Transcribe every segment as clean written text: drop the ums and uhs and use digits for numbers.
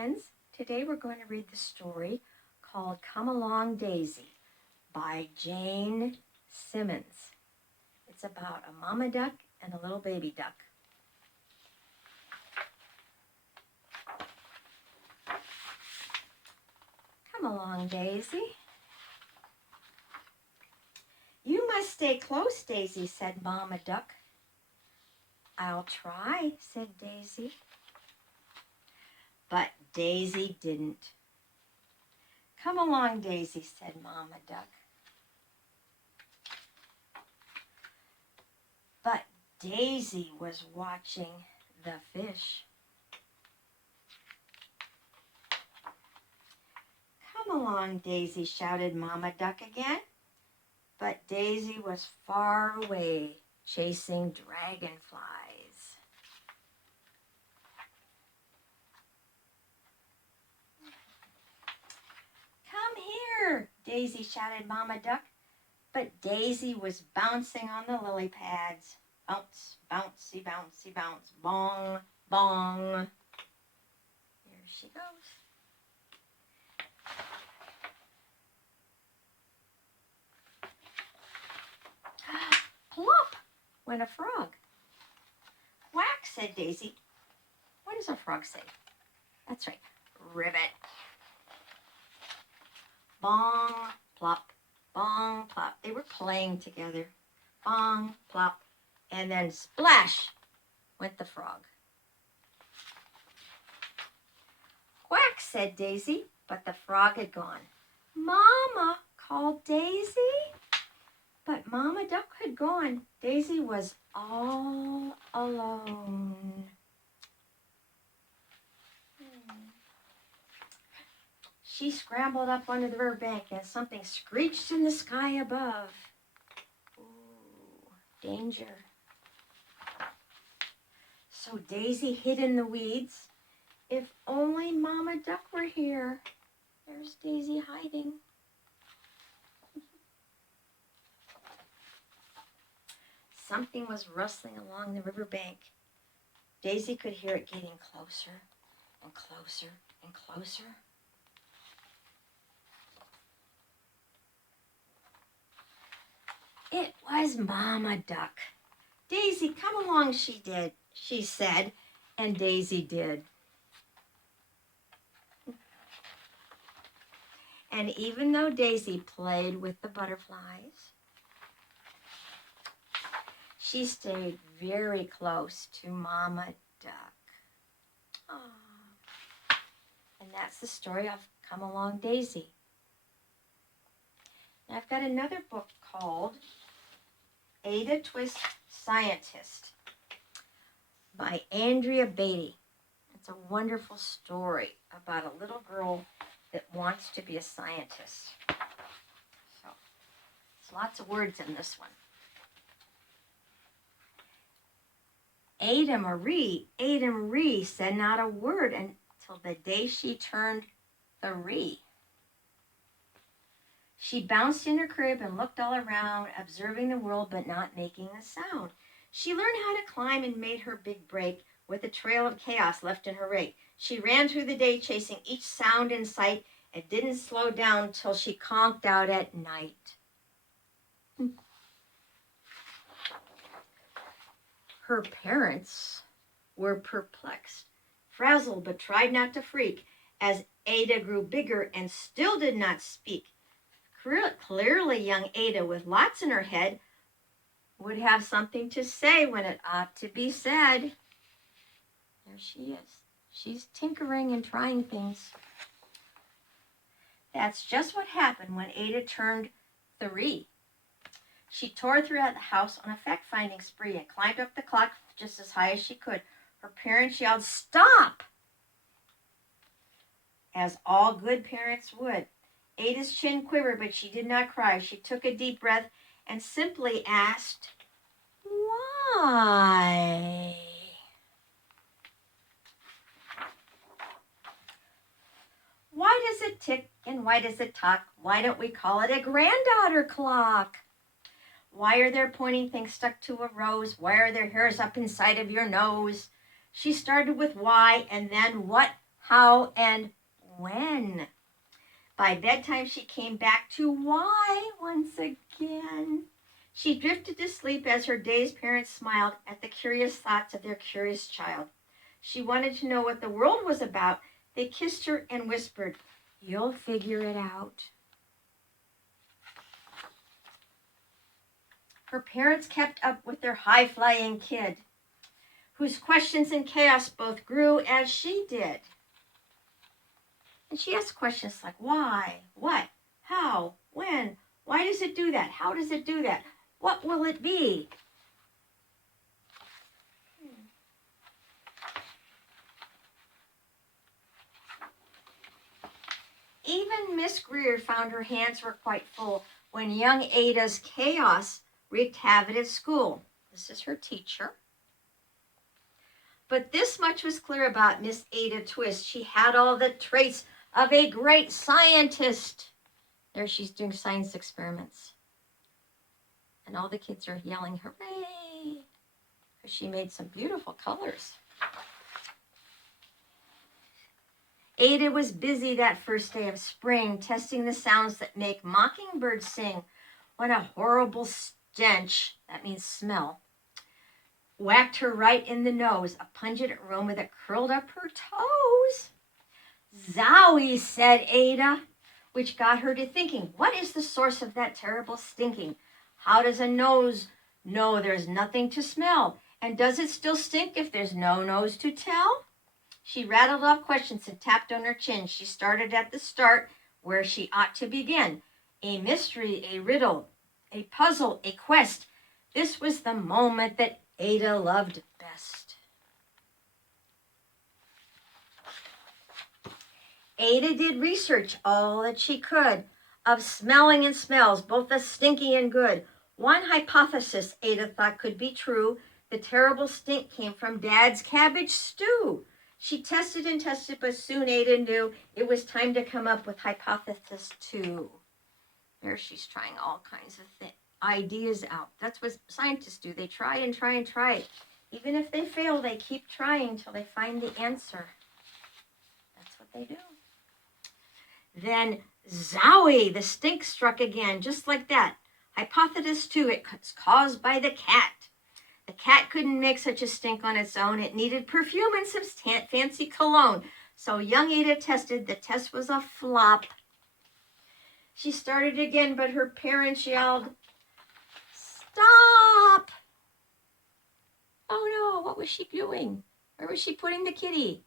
friends. Today we're going to read the story called Come Along Daisy by Jane Simmons. It's about a mama duck and a little baby duck. Come along, Daisy. You must stay close, Daisy, said Mama Duck. I'll try, said Daisy. But Daisy didn't. Come along, Daisy, said Mama Duck. But Daisy was watching the fish. Come along, Daisy, shouted Mama Duck again. But Daisy was far away, chasing dragonflies. Come here, Daisy shouted Mama Duck. But Daisy was bouncing on the lily pads. Bounce, bouncy, bouncy, bounce. Bong, bong. Here she goes. Plop went a frog. Quack, said Daisy. What does a frog say? That's right, ribbit. Bong, plop, bong, plop. They were playing together. Bong, plop, and then splash went the frog. Quack, said Daisy, but the frog had gone. Mama, called Daisy. But Mama Duck had gone. Daisy was all alone. She scrambled up onto the riverbank and something screeched in the sky above. Ooh, danger. So Daisy hid in the weeds. If only Mama Duck were here. There's Daisy hiding. Something was rustling along the riverbank. Daisy could hear it getting closer and closer and closer. It was Mama Duck. Daisy, come along, she said, and Daisy did. And even though Daisy played with the butterflies, she stayed very close to Mama Duck. Aww. And that's the story of Come Along Daisy. Now I've got another book called Ada Twist Scientist by Andrea Beaty. It's a wonderful story about a little girl that wants to be a scientist. So, there's lots of words in this one. Ada Marie said not a word until the day she turned 3. She bounced in her crib and looked all around, observing the world but not making a sound. She learned how to climb and made her big break with a trail of chaos left in her wake. She ran through the day chasing each sound in sight and didn't slow down till she conked out at night. Her parents were perplexed, frazzled, but tried not to freak as Ada grew bigger and still did not speak. Clearly, young Ada, with lots in her head, would have something to say when it ought to be said. There she is. She's tinkering and trying things. That's just what happened when Ada turned 3. She tore throughout the house on a fact-finding spree and climbed up the clock just as high as she could. Her parents yelled, "Stop!" as all good parents would. Ada's chin quivered, but she did not cry. She took a deep breath and simply asked, "Why?" Why does it tick and why does it talk? Why don't we call it a granddaughter clock? Why are there pointing things stuck to a rose? Why are there hairs up inside of your nose? She started with why and then what, how, and when. By bedtime, she came back to why once again. She drifted to sleep as her dazed parents smiled at the curious thoughts of their curious child. She wanted to know what the world was about. They kissed her and whispered, "You'll figure it out." Her parents kept up with their high-flying kid, whose questions and chaos both grew as she did. And she asked questions like, why, what, how, when, why does it do that? How does it do that? What will it be? Even Miss Greer found her hands were quite full when young Ada's chaos wreaked havoc at school. This is her teacher. But this much was clear about Miss Ada Twist. She had all the traits of a great scientist. There she's doing science experiments. And all the kids are yelling, hooray! Because she made some beautiful colors. Ada was busy that first day of spring, testing the sounds that make mockingbirds sing, when a horrible stench, that means smell, whacked her right in the nose, a pungent aroma that curled up her toes. "Zowie," said Ada, which got her to thinking, what is the source of that terrible stinking? How does a nose know there's nothing to smell? And does it still stink if there's no nose to tell? She rattled off questions and tapped on her chin. She started at the start, where she ought to begin. A mystery, a riddle, a puzzle, a quest. This was the moment that Ada loved best. Ada did research all that she could of smelling and smells, both the stinky and good. One hypothesis Ada thought could be true. The terrible stink came from Dad's cabbage stew. She tested and tested, but soon Ada knew it was time to come up with hypothesis 2. There she's trying all kinds of ideas out. That's what scientists do. They try and try and try. Even if they fail, they keep trying till they find the answer. That's what they do. Then, zowie, the stink struck again, just like that. Hypothesis 2, it's caused by the cat. The cat couldn't make such a stink on its own. It needed perfume and some fancy cologne. So young Ada tested. The test was a flop. She started again, but her parents yelled, "Stop!" Oh no, what was she doing? Where was she putting the kitty?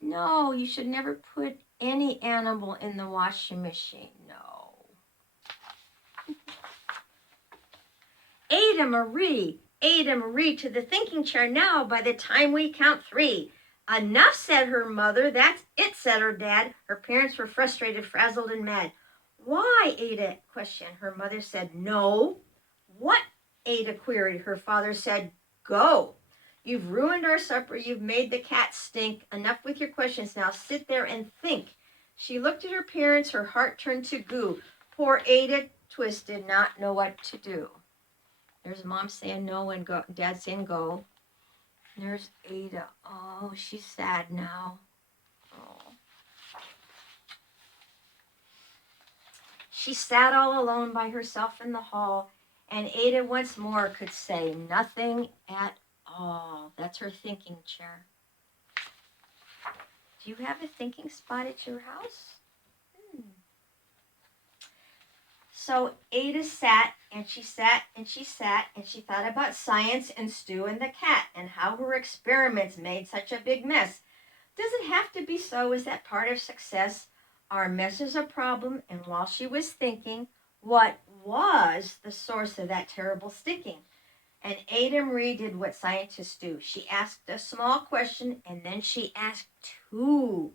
No, you should never put any animal in the washing machine. No. Ada Marie, to the thinking chair now. By the time we count 3. Enough, said her mother. That's it, said her dad. Her parents were frustrated, frazzled, and mad. Why, Ada questioned. Her mother said, no. What? Ada queried. Her father said, go. You've ruined our supper. You've made the cat stink. Enough with your questions. Now sit there and think. She looked at her parents. Her heart turned to goo. Poor Ada Twist did not know what to do. There's Mom saying no and go, Dad saying go. There's Ada. Oh, she's sad now. Oh. She sat all alone by herself in the hall, and Ada once more could say nothing at all. That's her thinking chair. Do you have a thinking spot at your house? So Ada sat, and she sat, and she sat, and she thought about science and Stu and the cat, and how her experiments made such a big mess. Does it have to be so? Is that part of success? Our mess is a problem, and while she was thinking, what was the source of that terrible stinking? And Ada Marie did what scientists do. She asked a small question, and then she asked 2.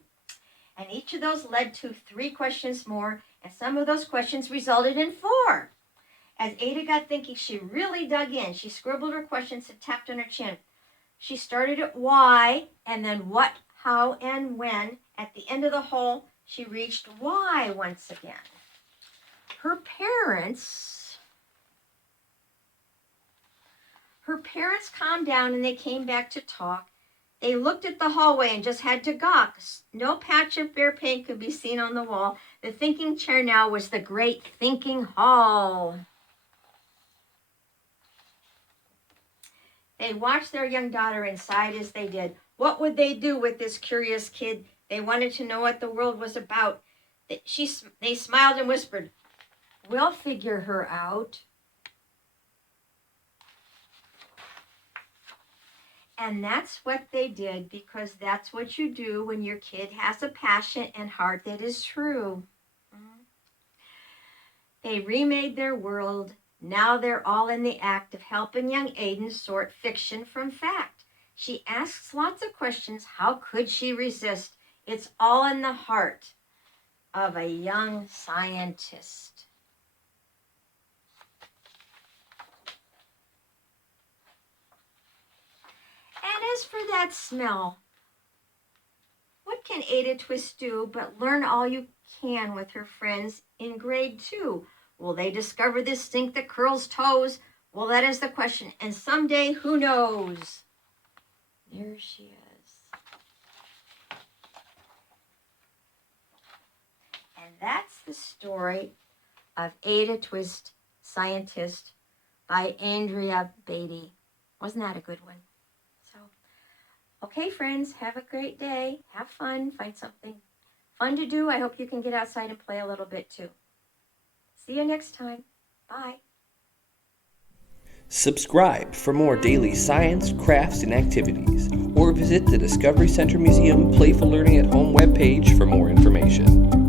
And each of those led to 3 questions more, and some of those questions resulted in 4. As Ada got thinking, she really dug in. She scribbled her questions and tapped on her chin. She started at why, and then what, how, and when. At the end of the hole, she reached why once again. Her parents calmed down and they came back to talk. They looked at the hallway and just had to gawk. No patch of bare paint could be seen on the wall. The thinking chair now was the great thinking hall. They watched their young daughter and sighed as they did. What would they do with this curious kid? They wanted to know what the world was about. They smiled and whispered, "We'll figure her out." And that's what they did, because that's what you do when your kid has a passion and heart that is true. They remade their world. Now they're all in the act of helping young Aiden sort fiction from fact. She asks lots of questions. How could she resist? It's all in the heart of a young scientist. And as for that smell, what can Ada Twist do but learn all you can with her friends in grade 2? Will they discover this stink that curls toes? Well, that is the question. And someday, who knows? There she is. And that's the story of Ada Twist, Scientist by Andrea Beaty. Wasn't that a good one? Okay, friends, have a great day. Have fun. Find something fun to do. I hope you can get outside and play a little bit too. See you next time. Bye. Subscribe for more daily science, crafts, and activities, or visit the Discovery Center Museum Playful Learning at Home webpage for more information.